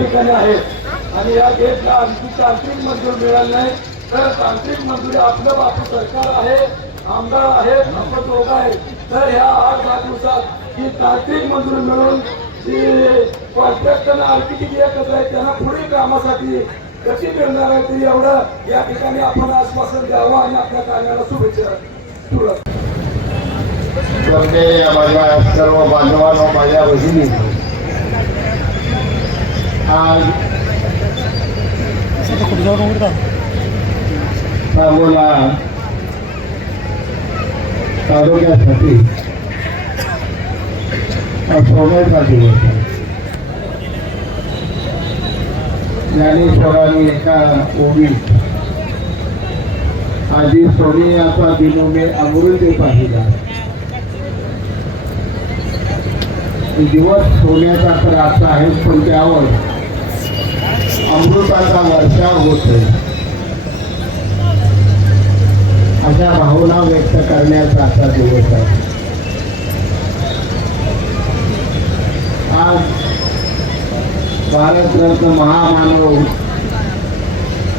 ठिकाणी आहेत आणि या गेटला आणखी तांत्रिक मंजूर मिळालं नाही तर तांत्रिक मंजुरी आपलं बापू सरकार आहे आमदार आहेत आपण लोक आहेत तर ह्या आठ दहा दिवसात ही तांत्रिक मंजुरी मिळून जी कॉन्ट्रॅक्टर आर्किटेक्ट एकच आहे त्यांना पुढील कामासाठी कशी मिळणार आहे ती एवढं या ठिकाणी आपण आश्वासन द्यावं आणि आपल्या कार्याला शुभेच्छा ठेवूया. म्हणजे माझ्या सर्व बांधवांना माझ्या भगिनी आज सांगोला तालुक्यासाठी हा सोन्याचा दिवस आहे ज्ञानेश्वरांनी एका ओळीत आधी सोनियाचा दिनोमे अमृत पाहिला. दिवस सोन्याचा तर असा आहे पण त्यावर अमृताचा वर्षाव आहे अशा भावना व्यक्त करण्याचा असा दिवस आहे. आज भारतरत्न महामानव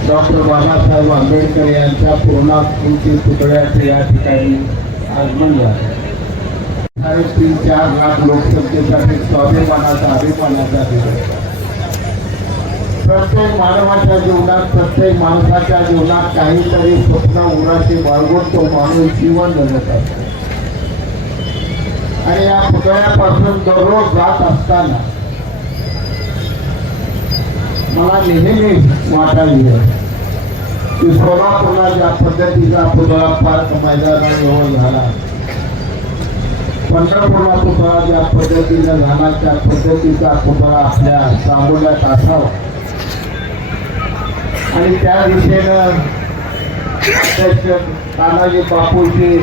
डॉक्टर बाबासाहेब आंबेडकर यांच्या पूर्णाकृती पुतळ्याचे या ठिकाणी आगमन झालं. साडेतीन चार लाख लोकसंख्येसाठी स्वाभिमानाचा अभिमानाचा दिवस प्रत्येक मानवाच्या जीवनात प्रत्येक माणसाच्या जीवनात काहीतरी स्वप्न उराशी बाळगून तो माणूस जीवन जगत असतो. आणि या पुतळ्यापासून दररोज जात असताना मला नेहमी वाटायला की सोलापूरला ज्या पद्धतीचा पुतळा पार्क मैदानावर येऊन हो झाला पंढरपूरला पुतळा ज्या पद्धतीनं झाला त्या पद्धतीचा पुतळा आपल्या सांगोल्यात असावा. आणि तानाजी बापूजी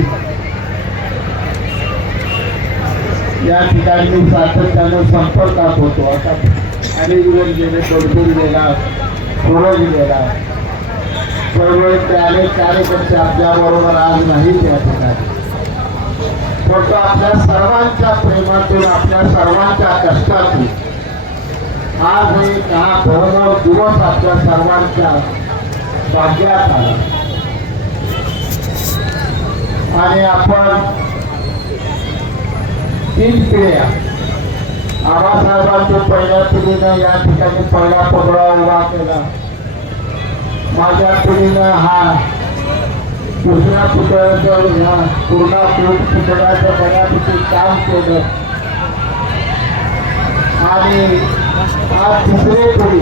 या ठिकाणी सातत्यानं संपर्कात होतो. आता अनेक दिवस गेले भरपूर गेला सूरज गेला. चळवळीत ते अनेक कार्यकर्ते आपल्याबरोबर आज नाही त्या ठिकाणी. परंतु आपल्या सर्वांच्या प्रेमातून, आपल्या सर्वांच्या कष्टातून आज हा भरभर दिवस आपल्या सर्वांच्या भाग्यात आला. आणि आपण तीन पिढ्या. आबासाहेबांच्या पहिल्या पिढीनं या ठिकाणी पहिला पगडा उभा केला. माझ्या पिढीनं हा दुसऱ्या पुतळ्याचं ह्या पूर्ण पुतळ्याचं बऱ्यापैकी काम केलं. आणि तिसरी पिढी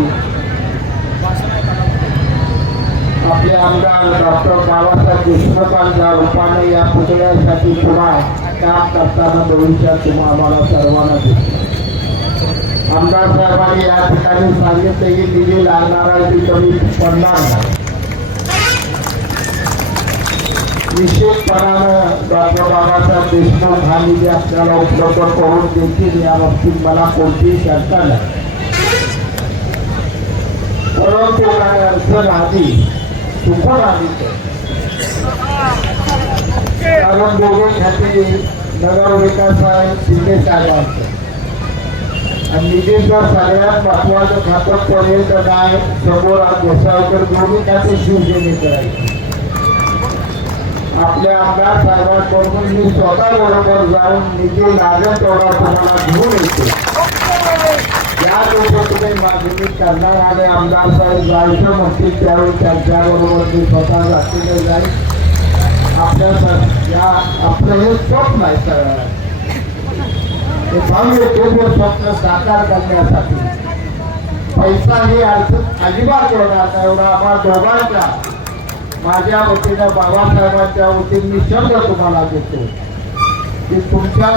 आपले आमदार डॉक्टर बाबासाहेब देशमुखांच्या रूपाने या पुतळ्यासाठी पुन्हा काम करताना भविष्यात तुम्हा आम्हाला सर्वांना दिसतो आमदार साहेबांनी या ठिकाणी सांगितले की दिली लागणार आहे ती कमी पडणार नाही. निश्चितपणानं डॉक्टर बाबासाहेब देशमुख हा निधी आपल्याला उपलब्ध करून देतील या बाबतीत मला कोणतीही शंका नाही. काय अडचण आली आली कारण दोघे खाते नगर विकास आहे शिंदे साहेबांचं आणि निधीचं सगळ्यात महत्वाचं खातं पडेल तर काय? समोर आज गोसाळकर दोन्ही खाते शिवसेनेचं आहे आपल्या आमदार साहेबांकडून मी स्वतः बरोबर जाऊन निधी लागेल तेवढा तुम्हाला घेऊन येतो. या लोकसभे तुम्ही मागणी करणार आणि आमदार साहेब जायचं म्हणतील त्यावेळी त्यांच्याबरोबर मी स्वतः जातीने जाईल आपल्या स- या आपलं हे स्वप्न आहे सगळं. हे भव्य दिव्य स्वप्न साकार करण्यासाठी पैसा ही अडचण अजिबात येणार नाही एवढा आम्हा दोघांचा. माझ्या वतीनं बाबासाहेबांच्या वतीने मी शब्द तुम्हाला देतो. की तुमच्या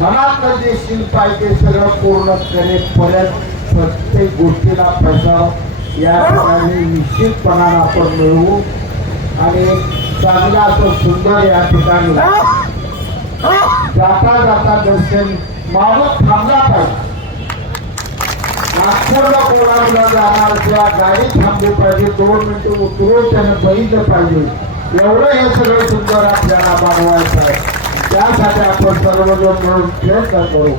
मनातलं जे शिल्प आहे ते सगळं पूर्ण करेपर्यंत प्रत्येक गोष्टीला पैसा या ठिकाणी निश्चितपणानं आपण मिळवू. आणि चांगला असं सुंदर या ठिकाणी जाता जाता दर्शन माणूस थांबला पाहिजे. नागपूरला कोणाला जाणार किंवा गाडी थांबली पाहिजे दोन मिनिटं उतरून त्यानं बघितलं पाहिजे. एवढं हे सगळं सुंदर आपल्याला बनवायचं आहे. त्यासाठी आपण सर्वजण म्हणून प्रयत्न करू.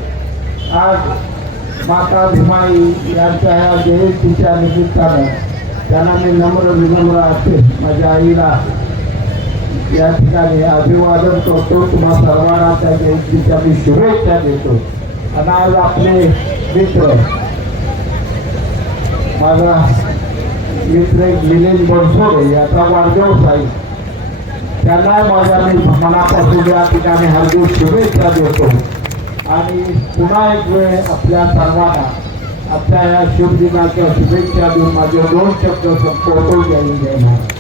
आज माता भीमाई यांच्या या जयंतीच्या निमित्तानं त्यांना मी नम्र विनम्र असते माझ्या आईला या ठिकाणी अभिवादन करतो. तुम्हा सर्वांना त्या जयंतीच्या मी शुभेच्छा देतो. आणि आज आपले मित्र माझा मित्र मिलिंद बनसोडे याचा वाढदिवस आहे. त्यांना माझ्या मी मनापासून या ठिकाणी हार्दिक शुभेच्छा देतो. आणि पुन्हा एक वेळ आपल्या सर्वांना आपल्या या शुभ दिनाच्या शुभेच्छा देऊन माझे दोन शब्द संपवतो. जय जय महाराज